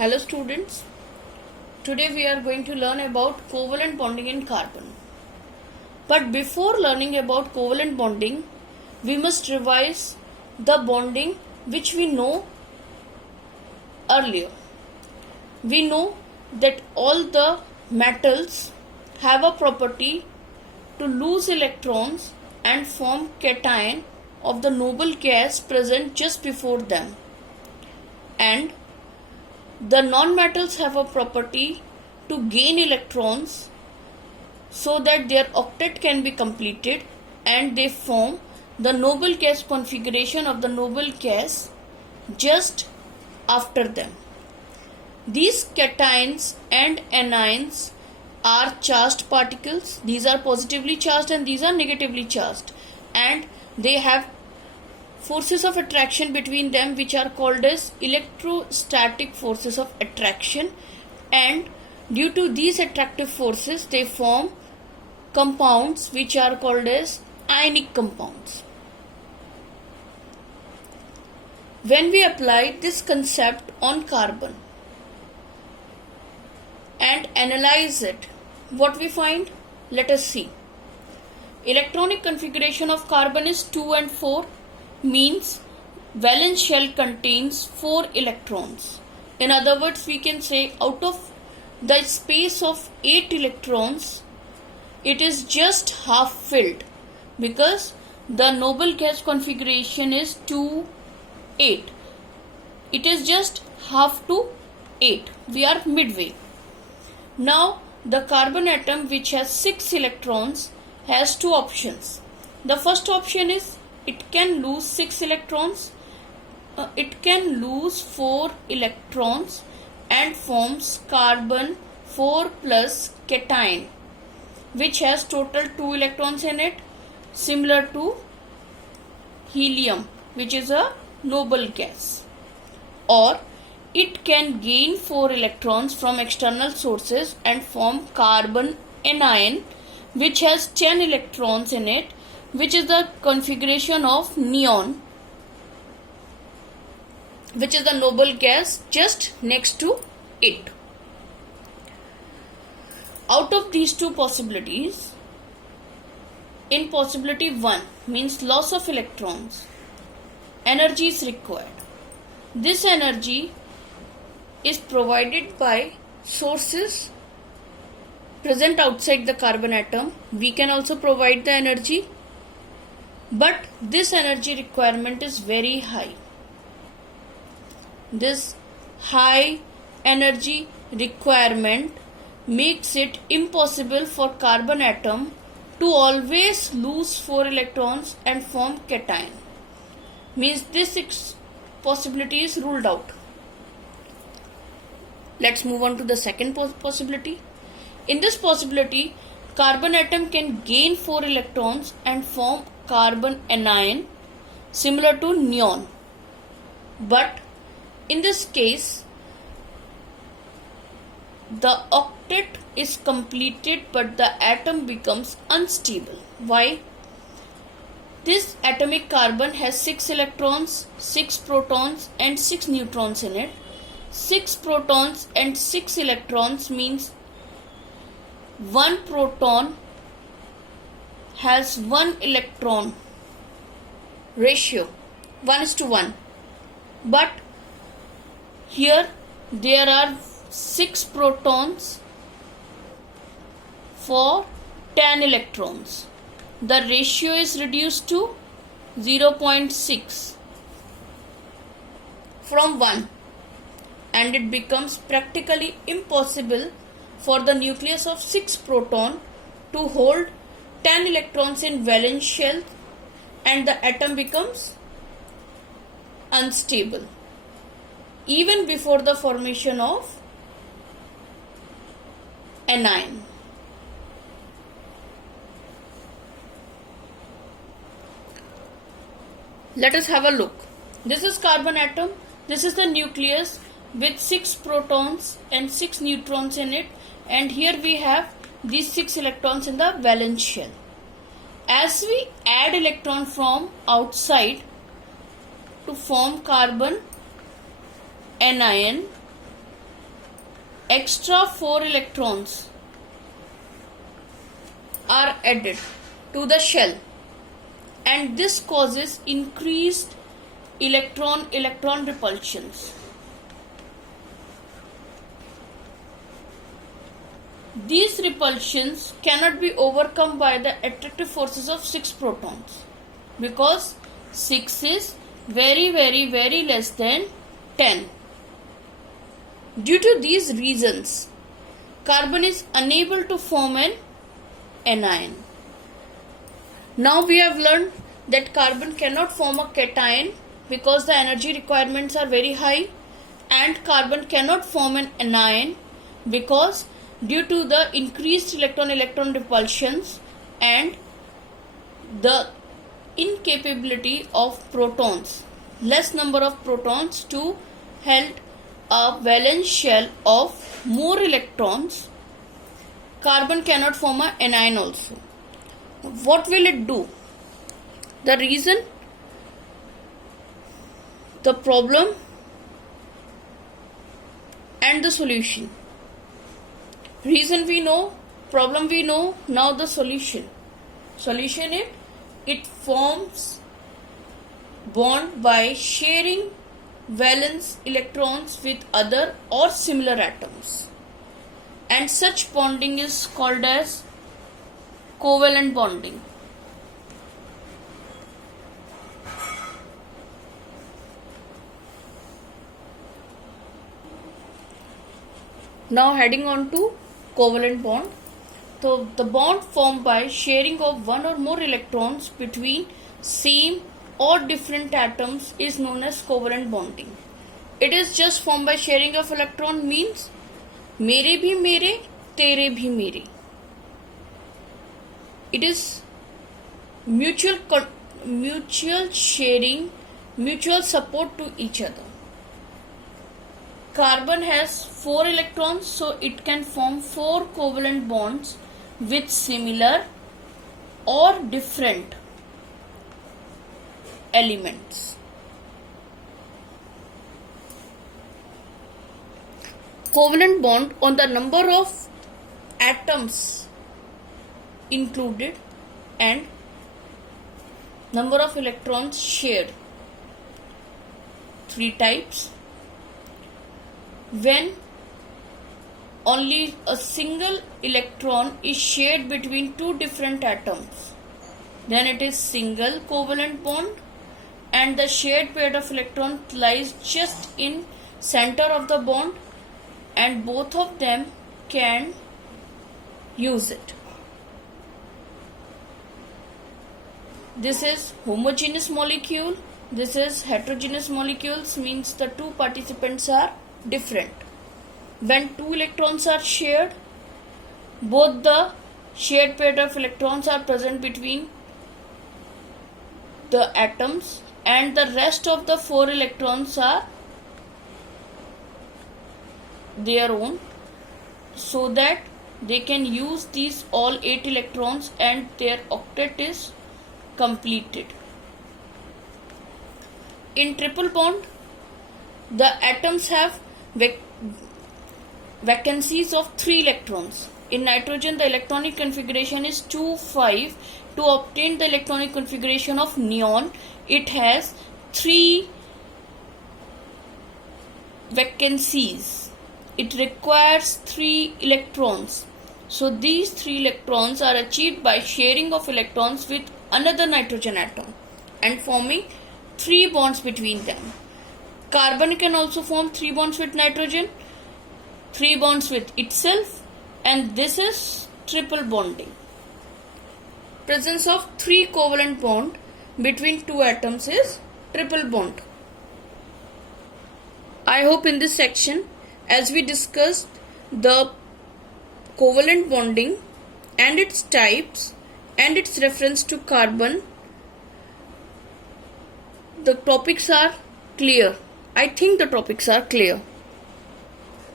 Hello students, today we are going to learn about covalent bonding in carbon. But before learning about covalent bonding, we must revise the bonding which we know earlier. We know that all the metals have a property to lose electrons and form cation of the noble gas present just before them. And the non-metals have a property to gain electrons so that their octet can be completed and they form the noble gas configuration of the noble gas just after them. These cations and anions are charged particles. These are positively charged and these are negatively charged, and they have forces of attraction between them which are called as electrostatic forces of attraction, and due to these attractive forces they form compounds which are called as ionic compounds. When we apply this concept on carbon and analyze it, what we find? Let us see. Electronic configuration of carbon is 2 and 4, means valence shell contains 4 electrons. In other words, we can say out of the space of 8 electrons, it is just half filled because the noble gas configuration is 2, 8. It is just half to 8. We are midway. Now, the carbon atom which has 6 electrons has 2 options. The first option is it can lose 6 electrons, it can lose 4 electrons and forms carbon 4 plus cation which has total 2 electrons in it, similar to helium which is a noble gas. Or it can gain 4 electrons from external sources and form carbon anion which has 10 electrons in it, which is the configuration of neon, which is the noble gas just next to it. Out of these two possibilities, in possibility 1 means loss of electrons, energy is required. This energy is provided by sources present outside the carbon atom. We can also provide the energy, but this energy requirement is very high. This high energy requirement makes it impossible for carbon atom to always lose 4 electrons and form cation. Means this possibility is ruled out. Let's move on to the second possibility. In this possibility, carbon atom can gain 4 electrons and form carbon anion similar to neon. But in this case, the octet is completed but the atom becomes unstable. Why? This atomic carbon has 6 electrons, 6 protons and 6 neutrons in it. 6 protons and 6 electrons means 1 proton has 1 electron ratio 1:1, but here there are 6 protons for 10 electrons. The ratio is reduced to 0.6 from 1, and it becomes practically impossible for the nucleus of 6 proton to hold 10 electrons in valence shell, and the atom becomes unstable even before the formation of anion. Let us have a look. This is carbon atom. This is the nucleus with 6 protons and 6 neutrons in it, and here we have these 6 electrons in the valence shell. As we add electron from outside to form carbon anion, extra 4 electrons are added to the shell, and this causes increased electron repulsions. These repulsions cannot be overcome by the attractive forces of 6 protons, because 6 is very less than 10. Due to these reasons, carbon is unable to form an anion. Now we have learned that carbon cannot form a cation because the energy requirements are very high, and carbon cannot form an anion because due to the increased electron repulsions and the incapability of protons, less number of protons to hold a valence shell of more electrons, carbon cannot form an anion also. What will it do? The reason, the problem and the solution. Reason we know, problem we know, now the solution. Solution is, it forms bond by sharing valence electrons with other or similar atoms, and such bonding is called as covalent bonding. Now heading on to covalent bond. So the bond formed by sharing of one or more electrons between same or different atoms is known as covalent bonding. It is just formed by sharing of electron, means मेरे भी मेरे तेरे भी मेरे. It is mutual sharing, mutual support to each other. Carbon has 4 electrons, so it can form 4 covalent bonds with similar or different elements. Covalent bond on the number of atoms included and number of electrons shared. 3 types. When only a single electron is shared between 2 different atoms, then it is single covalent bond, and the shared pair of electrons lies just in center of the bond, and both of them can use it. This is homogeneous molecule. This is heterogeneous molecules, means the 2 participants are different. When 2 electrons are shared, both the shared pair of electrons are present between the atoms, and the rest of the 4 electrons are their own, so that they can use these all 8 electrons and their octet is completed. In triple bond, the atoms have vacancies of 3 electrons. In nitrogen, the electronic configuration is 2,5. To obtain the electronic configuration of neon, it has 3 vacancies. It requires 3 electrons. So these 3 electrons are achieved by sharing of electrons with another nitrogen atom and forming 3 bonds between them. Carbon can also form 3 bonds with nitrogen, 3 bonds with itself, and this is triple bonding. Presence of 3 covalent bond between 2 atoms is triple bond. I hope in this section, as we discussed the covalent bonding and its types and its reference to carbon, the topics are clear. I think the topics are clear.